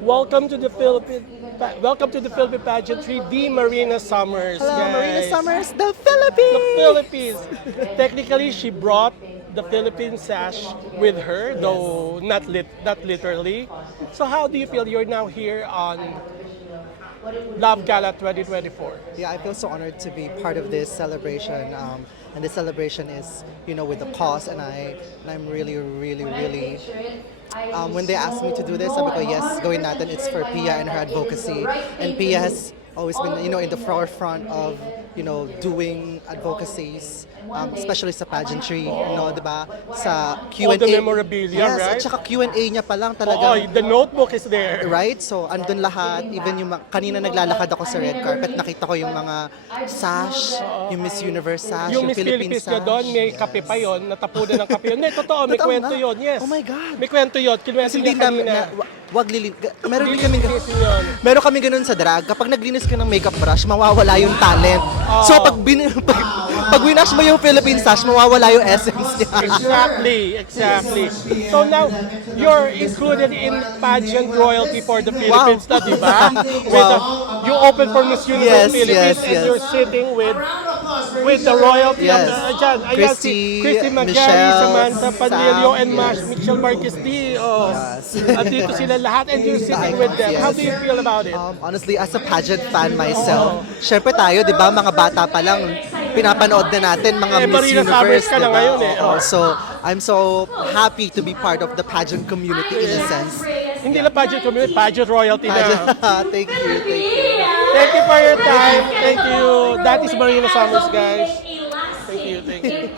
Welcome to the Philippine pageantry, the Marina Summers. Hello, guys. Marina Summers, the The Philippines! Philippines. Technically, she brought the Philippine sash with her, though not literally. So how do you feel? You're now here on Love Gala 2024. Yeah, I feel so honored to be part of this celebration. And this celebration is, with the cause, and I'm really, really, really. When they asked me to do this, sabi ko, yes, gawin natin. It's for Pia and her advocacy. And Pia has always been, in the forefront of, doing advocacies, especially sa pageantry, di ba? Sa Q&A. All the memorabilia, yes, right? At saka Q&A niya pa lang Oh, talaga. the notebook is there. Right? So, andun lahat. Even yung kanina naglalakad ako sa red carpet, nakita ko yung mga sash, yung Miss Universe sash, Yung Miss Philippines sash. niya doon, may kape pa yun, natapunan ng kape yun. Hindi, totoo, may Totoo kwento nga. yun. Yes. Oh my God. May kwento yun. Kinuwento Hindi niya namin, kanina. wag meron din kami, Lilinisin yun. meron kami ganun sa drag. Kapag naglinis ka ng makeup brush, mawawala yung talent. So, pag winash mo yung Philippine sash, mawawala yung essence niya. Exactly. So now, you're included in pageant royalty for the Philippines, Wow. di ba? Wow. You open for Miss Universe Yes, Philippines yes, and yes. you're sitting with the royalty Yes. of Christy, Christy Magari, Michelle, Samantha Padrillo, Sam, and yes. Michelle Marquez D. Oh. Yes. Andito sila lahat and you're sitting with them. How do you feel about it? Honestly, as a pageant fan myself, syempre tayo, di ba, mga bata pa lang, pinapanood na natin mga Miss Marina Summers Universe, ka na di ba? ngayon eh. Oo. So, I'm so happy to be part of the pageant community in a sense. Hindi na pageant community, pageant royalty Pageant, na. thank you, thank you. Thank you for your time. Thank you. That is Marina Summers, guys. Thank you.